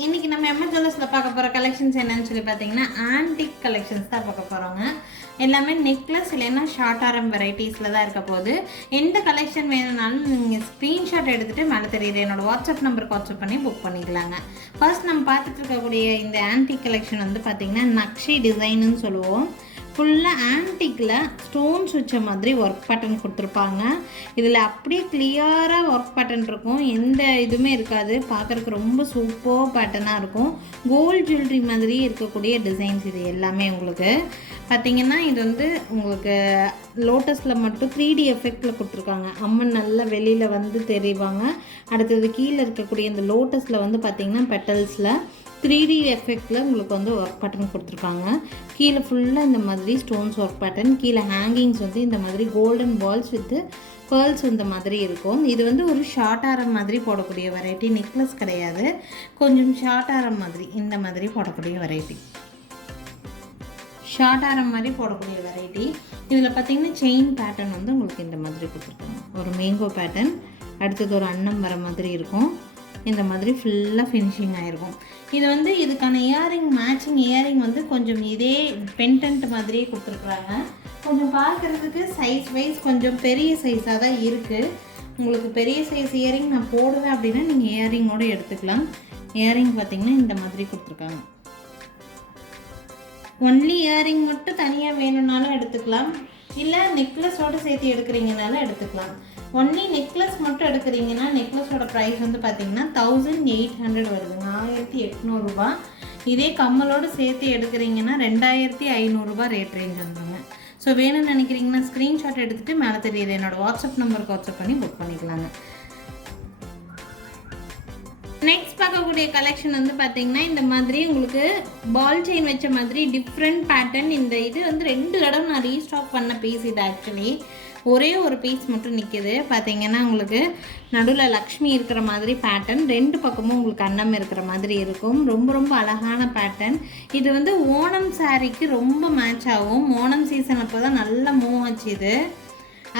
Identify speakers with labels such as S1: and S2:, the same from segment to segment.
S1: இன்னைக்கு நம்ம எம்எஸ் ஜுவல்லர்ஸில் பார்க்க போகிற கலெக்ஷன்ஸ் என்னன்னு சொல்லி பார்த்தீங்கன்னா ஆன்டிக் கலெக்ஷன்ஸ் தான் பார்க்க போகிறோங்க எல்லாமே நெக்லஸ் இல்லைன்னா ஷார்ட் ஆரம் வெரைட்டிஸில் தான் இருக்க போகுது. எந்த கலெக்ஷன் வேணும்னாலும் நீங்கள் ஸ்க்ரீன்ஷாட் எடுத்துகிட்டு மேலே தெரியுது. என்னோடய வாட்ஸ்அப் நம்பருக்கு வாட்ஸ்அப் பண்ணி புக் பண்ணிக்கலாங்க. ஃபர்ஸ்ட் நம்ம பார்த்துட்டு இருக்கக்கூடிய இந்த ஆன்டிக் கலெக்ஷன் வந்து பார்த்திங்கன்னா நக்ஷி டிசைனுன்னு சொல்லுவோம். ஃபுல்லாக ஆன்டிக்கில் ஸ்டோன்ஸ் வச்ச மாதிரி ஒர்க் பேட்டர்ன் கொடுத்துருப்பாங்க. இதில் அப்படியே கிளியராக ஒர்க் பேட்டர்ன் இருக்கும். எந்த இதுவுமே இருக்காது. பார்க்குறக்கு ரொம்ப சூப்பர் பேட்டர்னாக இருக்கும். கோல்ட் ஜுவல்லரி மாதிரியே இருக்கக்கூடிய டிசைன்ஸ் இது எல்லாமே உங்களுக்கு. பார்த்தீங்கன்னா இது வந்து உங்களுக்கு லோட்டஸில் மட்டும் த்ரீ டி எஃபெக்டில் கொடுத்துருக்காங்க. அம்மன் நல்லா வெளியில் வந்து தெரிவாங்க. அடுத்தது கீழே இருக்கக்கூடிய இந்த லோட்டஸில் வந்து பார்த்திங்கன்னா பெட்டல்ஸில் த்ரீ டி எஃபெக்டில் உங்களுக்கு வந்து ஒர்க் பேட்டர்ன் கொடுத்துருக்காங்க. கீழே ஃபுல்லாக இந்த மாதிரி ஸ்டோன்ஸ் ஒர்க் பேட்டர்ன் கீழே ஹேங்கிங்ஸ் வந்து இந்த மாதிரி கோல்டன் பால்ஸ் வித்து பேர்ல்ஸ் இந்த மாதிரி இருக்கும். இது வந்து ஒரு ஷார்ட் ஆரம் மாதிரி போடக்கூடிய வெரைட்டி நெக்லஸ் கிடையாது. கொஞ்சம் ஷார்ட் ஆரம் மாதிரி இந்த மாதிரி போடக்கூடிய வெரைட்டி ஷார்ட் ஆரம் மாதிரி போடக்கூடிய வெரைட்டி இதில் பார்த்தீங்கன்னா செயின் பேட்டர்ன் வந்து உங்களுக்கு இந்த மாதிரி கொடுத்துருக்காங்க. ஒரு மேங்கோ பேட்டர்ன் அடுத்தது ஒரு அன்னம் வர மாதிரி இருக்கும். இந்த மாதிரி ஃபுல்லாக ஃபினிஷிங் ஆகிருக்கும் இது வந்து இதுக்கான இயரிங் மேட்சிங் இயரிங் வந்து கொஞ்சம் இதே பென்டன்ட் மாதிரியே கொடுத்துருக்குறாங்க. கொஞ்சம் பார்க்குறதுக்கு சைஸ் வைஸ் கொஞ்சம் பெரிய சைஸாக தான் இருக்குது உங்களுக்கு பெரிய சைஸ் இயரிங் நான் போடுவேன் அப்படின்னா நீங்கள் இயரிங்கோடு எடுத்துக்கலாம். இயரிங் பார்த்தீங்கன்னா இந்த மாதிரி கொடுத்துருக்காங்க. ஒன்லி இயரிங் மட்டும் தனியாக வேணும்னாலும் எடுத்துக்கலாம். இல்லை நெக்லஸோடு சேர்த்து எடுக்கிறீங்கனாலும் எடுத்துக்கலாம். ஒன்லி நெக்லஸ் மட்டும் எடுக்கிறீங்கன்னா நெக்லஸோட ப்ரைஸ் வந்து பார்த்தீங்கன்னா தௌசண்ட் எயிட் ஹண்ட்ரட் வருதுங்க ஆயிரத்தி எட்நூறுரூபா இதே கம்மலோடு சேர்த்து எடுக்கிறீங்கன்னா ரெண்டாயிரத்தி ஐநூறுரூபா ரேட் ரேஞ்ச் வந்துங்க. ஸோ வேணும்னு நினைக்கிறீங்கன்னா ஸ்க்ரீன்ஷாட் எடுத்துகிட்டு மேலே தெரியுது. என்னோட வாட்ஸ்அப் நம்பருக்கு வாட்ஸ்அப் பண்ணி புக் பண்ணிக்கலாங்க. நெக்ஸ்ட் பார்க்கக்கூடிய கலெக்ஷன் வந்து பார்த்தீங்கன்னா இந்த மாதிரி உங்களுக்கு பால் செயின் வச்ச மாதிரி டிஃப்ரெண்ட் பேட்டர்ன் இந்த இது வந்து ரெண்டு தடவை நான் ரீஸ்டாக் பண்ண பீஸ் இது ஆக்சுவலி ஒரே ஒரு பீஸ் மட்டும் நிற்கிது பார்த்தீங்கன்னா உங்களுக்கு நடுவில் லக்ஷ்மி இருக்கிற மாதிரி பேட்டர்ன் ரெண்டு பக்கமும் உங்களுக்கு அன்னம் இருக்கிற மாதிரி இருக்கும். ரொம்ப ரொம்ப அழகான பேட்டர்ன் இது வந்து ஓணம் சாரீக்கு ரொம்ப மேட்ச் ஆகும். ஓணம் சீசன் அப்போ தான் நல்ல மூவ் ஆச்சு இது.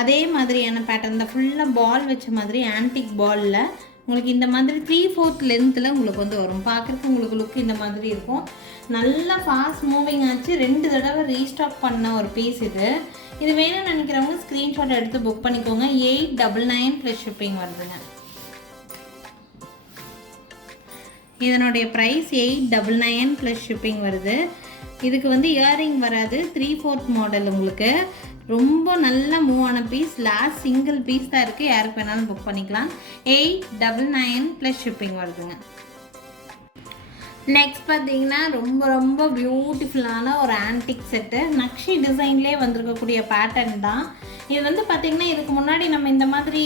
S1: அதே மாதிரியான பேட்டர்ன் தான். ஃபுல்லாக பால் வச்ச மாதிரி ஆன்டிக் பாலில் உங்களுக்கு இந்த மாதிரி த்ரீ ஃபோர்த் லென்த்தில் உங்களுக்கு வந்து வரும். பார்க்குறதுக்கு உங்களுக்கு லுக் இந்த மாதிரி இருக்கும். நல்லா ஃபாஸ்ட் மூவிங் ஆச்சு. ரெண்டு தடவை ரீஸ்டாக் பண்ண ஒரு பீஸ் இது. இது வேணும்னு நினைக்கிறவங்க ஸ்க்ரீன்ஷாட் எடுத்து புக் பண்ணிக்கோங்க. Eight double nine plus shipping வருதுங்க. இதனுடைய price eight double nine plus shipping வருது. இதுக்கு வந்து இயரிங் வராது. த்ரீ ஃபோர்த் மாடல் உங்களுக்கு. ரொம்ப நல்ல மூவ் ஆன பீஸ் லாஸ்ட் சிங்கிள் பீஸ் தான் இருக்குது யாருக்கு வேணாலும் புக் பண்ணிக்கலாம். Eight double nine plus shipping வருதுங்க. நெக்ஸ்ட் பார்த்தீங்கன்னா ரொம்ப ரொம்ப பியூட்டிஃபுல்லான ஒரு ஆன்டிக் செட்டு நக்ஷி டிசைன்லேயே வந்திருக்கக்கூடிய பேட்டர்ன் தான். இது வந்து பார்த்திங்கன்னா இதுக்கு முன்னாடி நம்ம இந்த மாதிரி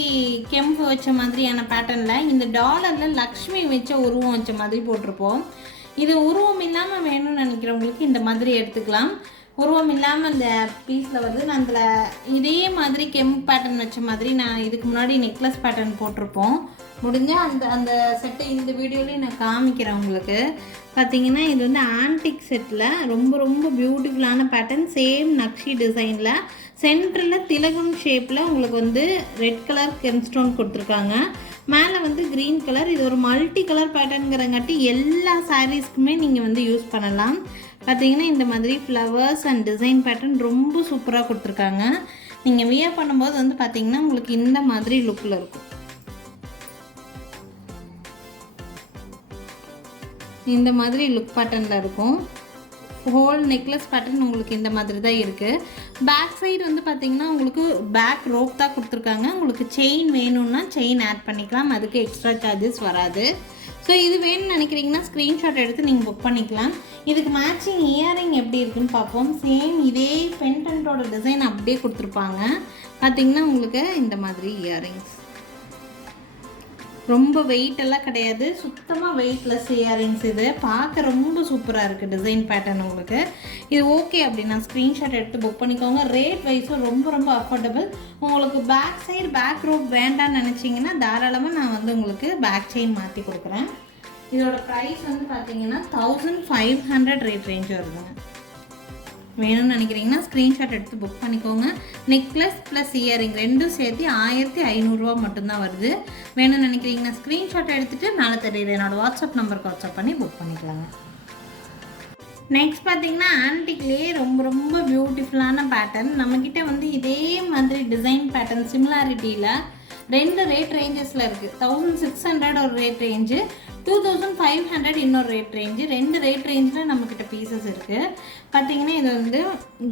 S1: கெம்பு வச்ச மாதிரியான பேட்டர்னில் இந்த டாலரில் லக்ஷ்மி வச்ச உருவம் வச்ச மாதிரி போட்டிருப்போம். இது உருவம் இல்லாமல் வேணும்னு நினைக்கிறவங்களுக்கு இந்த மாதிரி எடுத்துக்கலாம். உருவம் இல்லாமல் அந்த பீஸில் வருது நான் அதில் இதே மாதிரி கெம் பேட்டர்ன் வச்ச மாதிரி நான் இதுக்கு முன்னாடி நெக்லஸ் பேட்டர்ன் போட்டிருப்போம். முடிஞ்சால் அந்த அந்த செட்டை இந்த வீடியோலேயும் நான் காமிக்கிறேன் உங்களுக்கு. பார்த்தீங்கன்னா இது வந்து ஆன்டிக் செட்டில் ரொம்ப ரொம்ப பியூட்டிஃபுல்லான பேட்டர்ன் சேம் நக்ஷி டிசைனில் சென்டரில் திலகம் ஷேப்பில் உங்களுக்கு வந்து ரெட் கலர் கெம்ஸ்டோன் கொடுத்துருக்காங்க. மேலே வந்து க்ரீன் கலர் இது ஒரு மல்டி கலர் பேட்டர்னுங்கிறங்காட்டி எல்லா சாரீஸ்க்குமே நீங்கள் வந்து யூஸ் பண்ணலாம். பார்த்தீங்கன்னா இந்த மாதிரி ஃப்ளவர்ஸ் அண்ட் டிசைன் பேட்டர்ன் ரொம்ப சூப்பராக கொடுத்துருக்காங்க. நீங்கள் வியர் பண்ணும்போது வந்து பார்த்தீங்கன்னா உங்களுக்கு இந்த மாதிரி லுக்கில் இருக்கும். இந்த மாதிரி லுக் பேட்டர்னில் இருக்கும். ஹோல் நெக்லஸ் பேட்டர்ன் உங்களுக்கு இந்த மாதிரி தான் இருக்குது பேக் சைடு வந்து பார்த்தீங்கன்னா உங்களுக்கு பேக் ரோப் தான் கொடுத்துருக்காங்க. உங்களுக்கு செயின் வேணும்னா செயின் ஆட் பண்ணிக்கலாம். அதுக்கு எக்ஸ்ட்ரா சார்ஜஸ் வராது. ஸோ இது வேணும்னு நினைக்கிறீங்கன்னா ஸ்க்ரீன்ஷாட் எடுத்து நீங்கள் புக் பண்ணிக்கலாம். இதுக்கு மேட்சிங் இயரிங் எப்படி இருக்குன்னு பார்ப்போம். சேம் இதே பென்டன்ட்டோட டிசைன் அப்படியே கொடுத்துருப்பாங்க. பார்த்தீங்கன்னா உங்களுக்கு இந்த மாதிரி இயரிங்ஸ் ரொம்ப வெயிட் எல்லாம் கிடையாது. சுத்தமாக வெயிட்லெஸ் இயரிங்ஸ் இது. பார்க்க ரொம்ப சூப்பராக இருக்குது டிசைன் பேட்டர்ன் உங்களுக்கு. இது ஓகே அப்படின்னா ஸ்க்ரீன்ஷாட் எடுத்து புக் பண்ணிக்கோங்க. ரேட் வைஸும் ரொம்ப ரொம்ப அஃபோர்டபுள் உங்களுக்கு பேக் சைடு பேக் ரோப் வேண்டாம்னு நினச்சிங்கன்னா தாராளமாக நான் வந்து உங்களுக்கு பேக் செயின் மாற்றி கொடுக்குறேன். இதோட ப்ரைஸ் வந்து பார்த்தீங்கன்னா thousand five hundred rate range வருதுங்க. வேணும்னு நினைக்கிறீங்கன்னா ஸ்க்ரீன்ஷாட் எடுத்து புக் பண்ணிக்கோங்க. நெக்லஸ் ப்ளஸ் இயரிங் ரெண்டும் சேர்த்து ஆயிரத்தி ஐநூறுரூவா மட்டும்தான் வருது. வேணும்னு நினைக்கிறீங்கன்னா ஸ்க்ரீன்ஷாட் எடுத்துகிட்டு மேலே தெரியுது என்னோடய வாட்ஸ்அப் நம்பருக்கு வாட்ஸ்அப் பண்ணி புக் பண்ணிக்கலாங்க. நெக்ஸ்ட் பார்த்தீங்கன்னா ஆன்டிக்லேயே ரொம்ப ரொம்ப பியூட்டிஃபுல்லான பேட்டர்ன் நம்மக்கிட்ட வந்து இதே மாதிரி டிசைன் பேட்டர்ன் சிமிலாரிட்டியில் ரெண்டு ரேட் ரேஞ்சஸில் இருக்குது தௌசண்ட் சிக்ஸ் ஹண்ட்ரட் ஒரு rate range two thousand five hundred இன்னொரு ரேட் ரேஞ்சு ரெண்டு ரேட் ரேஞ்சில் நம்மக்கிட்ட பீசஸ் இருக்குது பார்த்தீங்கன்னா இது வந்து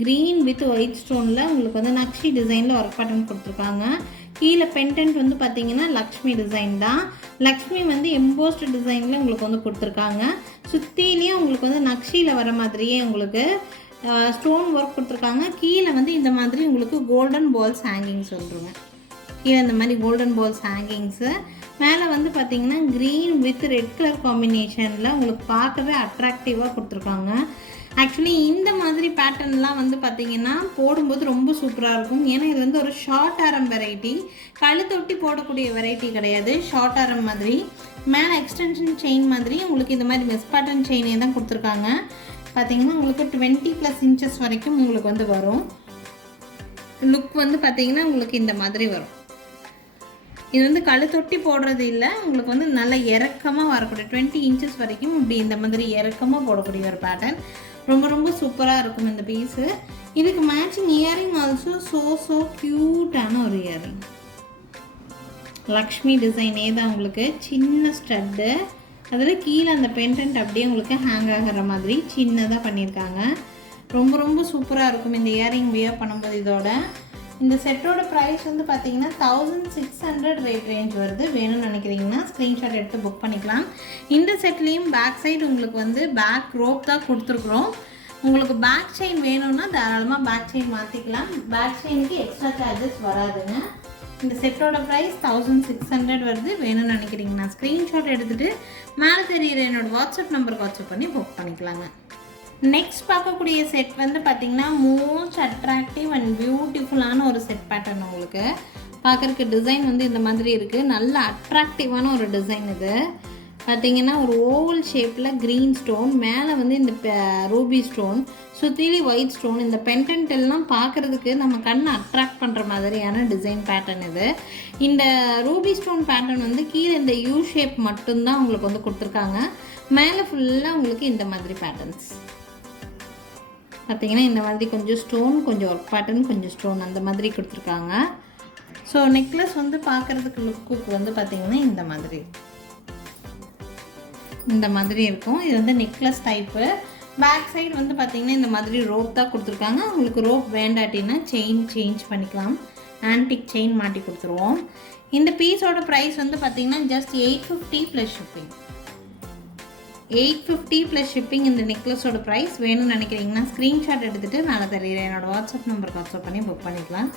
S1: க்ரீன் வித் ஒயிட் ஸ்டோனில் உங்களுக்கு வந்து நக்ஷி டிசைனில் ஒர்க் பட்டன் கொடுத்துருக்காங்க. கீழே பென்டென்ட் வந்து பார்த்தீங்கன்னா லக்ஷ்மி டிசைன் தான். லக்ஷ்மி வந்து எம்போஸ்ட் டிசைனில் உங்களுக்கு வந்து கொடுத்துருக்காங்க. சுற்றிலையும் உங்களுக்கு வந்து நக்ஷியில் வர மாதிரியே உங்களுக்கு ஸ்டோன் ஒர்க் கொடுத்துருக்காங்க. கீழே வந்து இந்த மாதிரி உங்களுக்கு கோல்டன் பால்ஸ் ஹேங்கிங் சொல்கிறேன் கீழே இந்த மாதிரி கோல்டன் பால்ஸ் ஹேங்கிங்ஸு மேலே வந்து பார்த்தீங்கன்னா க்ரீன் வித் ரெட் கலர் காம்பினேஷனில் உங்களுக்கு பார்க்கவே அட்ராக்டிவாக கொடுத்துருக்காங்க. ஆக்சுவலி இந்த மாதிரி பேட்டர்ன்லாம் வந்து பார்த்தீங்கன்னா போடும்போது ரொம்ப சூப்பராக இருக்கும். ஏன்னா இது வந்து ஒரு ஷார்ட் ஆரம் வெரைட்டி கழுத்தொட்டி போடக்கூடிய வெரைட்டி கிடையாது. ஷார்ட் ஆரம் மாதிரி. மேலே எக்ஸ்டென்ஷன் செயின் மாதிரி உங்களுக்கு இந்த மாதிரி மெஸ் பேட்டர்ன் செயினே தான் கொடுத்துருக்காங்க. பார்த்தீங்கன்னா உங்களுக்கு டுவெண்ட்டி ப்ளஸ் இன்ச்சஸ் வரைக்கும் உங்களுக்கு வந்து வரும். லுக் வந்து பார்த்தீங்கன்னா உங்களுக்கு இந்த மாதிரி வரும். இது வந்து கழுத்தொட்டி போடுறது இல்லை. உங்களுக்கு வந்து நல்ல இறக்கமாக வரக்கூடிய டுவெண்ட்டி இன்ச்சஸ் வரைக்கும் இப்படி இந்த மாதிரி இறக்கமாக போடக்கூடிய ஒரு பேட்டர்ன் ரொம்ப ரொம்ப சூப்பராக இருக்கும் இந்த பீஸு இதுக்கு matching earring also so so க்யூட்டான ஒரு இயரிங் லக்ஷ்மி டிசைனே தான் உங்களுக்கு சின்ன ஸ்டட்டு அதில் கீழே அந்த பென்டென்ட் அப்படியே உங்களுக்கு ஹேங் ஆகிற மாதிரி சின்னதாக பண்ணியிருக்காங்க. ரொம்ப ரொம்ப சூப்பராக இருக்கும் இந்த இயரிங் வியர் பண்ணும்போது இதோட. இந்த செட்டோட ப்ரைஸ் வந்து பார்த்தீங்கன்னா thousand six hundred rate range வருது. வேணும்னு நினைக்கிறீங்கன்னா ஸ்க்ரீன்ஷாட் எடுத்து புக் பண்ணிக்கலாம். இந்த செட்லேயும் பேக் சைடு உங்களுக்கு வந்து பேக் ரோப் தான் கொடுத்துருக்குறோம். உங்களுக்கு பேக் செயின் வேணும்னா தாராளமாக பேக் செயின் மாற்றிக்கலாம் பேக் செயினுக்கு எக்ஸ்ட்ரா சார்ஜஸ் வராதுங்க. இந்த செட்டோட ப்ரைஸ் தௌசண்ட் சிக்ஸ் ஹண்ட்ரட் வருது. வேணும்னு நினைக்கிறீங்கன்னா ஸ்க்ரீன்ஷாட் எடுத்துகிட்டு மேலே தெரியிற என்னோடய வாட்ஸ்அப் நம்பருக்கு வாட்ஸ்அப் பண்ணி புக் பண்ணிக்கலாங்க. நெக்ஸ்ட் பார்க்கக்கூடிய செட் வந்து பார்த்திங்கன்னா மோஸ்ட் அட்ராக்டிவ் அண்ட் பியூட்டிஃபுல்லான ஒரு செட் பேட்டர்ன் உங்களுக்கு. பார்க்குறக்கு டிசைன் வந்து இந்த மாதிரி இருக்குது நல்ல அட்ராக்டிவான ஒரு டிசைன் இது. பார்த்தீங்கன்னா ஒரு ஓவல் ஷேப்பில் க்ரீன் ஸ்டோன் மேலே வந்து இந்த ரூபி ஸ்டோன் சுற்றிலி ஒயிட் ஸ்டோன் இந்த பென்டென்ட் எல்லாம் பார்க்குறதுக்கு நம்ம கண்ணை அட்ராக்ட் பண்ணுற மாதிரியான டிசைன் பேட்டர்ன் இது. இந்த ரூபி ஸ்டோன் பேட்டர்ன் வந்து கீழே இந்த யூ ஷேப் மட்டும்தான் உங்களுக்கு வந்து கொடுத்துருக்காங்க. மேலே ஃபுல்லாக உங்களுக்கு இந்த மாதிரி பேட்டர்ன்ஸ் பார்த்தீங்கன்னா இந்த மாதிரி கொஞ்சம் ஸ்டோன் கொஞ்சம் ஒர்க் பேட்டர்ன் கொஞ்சம் ஸ்டோன் அந்த மாதிரி கொடுத்துருக்காங்க. ஸோ நெக்லஸ் வந்து பார்க்குறதுக்கு லுக்குக்கு வந்து பார்த்திங்கன்னா இந்த மாதிரி. இந்த மாதிரி இருக்கும். இது வந்து நெக்லஸ் டைப்பு பேக் சைடு வந்து பார்த்திங்கன்னா இந்த மாதிரி ரோப் தான் கொடுத்துருக்காங்க. உங்களுக்கு ரோப் வேண்டாட்டின்னா செயின் சேஞ்ச் பண்ணிக்கலாம். ஆன்டிக் செயின் மாட்டி கொடுத்துருவோம். இந்த பீஸோட ப்ரைஸ் வந்து பார்த்திங்கன்னா just eight fifty plus shipping eight fifty plus shipping இந்த நெக்லஸோட ப்ரைஸ் வேணும்னு நினைக்கிறீங்கன்னா ஸ்க்ரீன்ஷாட் எடுத்துகிட்டு மேலே தெரியுற என்னோடய வாட்ஸ்அப் நம்பருக்கு வாட்ஸ்அப் பண்ணி புக் பண்ணிக்கலாம்.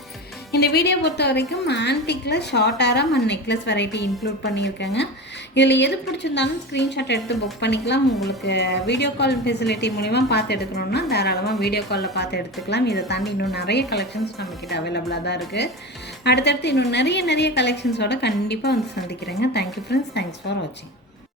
S1: இந்த வீடியோ பொறுத்த வரைக்கும் ஆன்டிக்கில் ஷார்ட் ஆரம் அண்ட் நெக்லஸ் வெரைட்டி இன்க்ளூட் பண்ணியிருக்கேங்க. இதில் எது பிடிச்சிருந்தாலும் ஸ்க்ரீன்ஷாட் எடுத்து புக் பண்ணிக்கலாம். உங்களுக்கு வீடியோ கால் ஃபெசிலிட்டி மூலிமா பார்த்து எடுக்கணும்னா தாராளமாக வீடியோ காலில் பார்த்து எடுத்துக்கலாம். இதை தாண்டி இன்னும் நிறைய கலெக்ஷன்ஸ் நம்மக்கிட்ட அவைலபிளாக தான் இருக்குது அடுத்தடுத்து இன்னும் நிறைய நிறைய கலெக்ஷன்ஸோட கண்டிப்பாக வந்து சந்திக்கிறேங்க. Thank you friends thanks for வாட்சிங்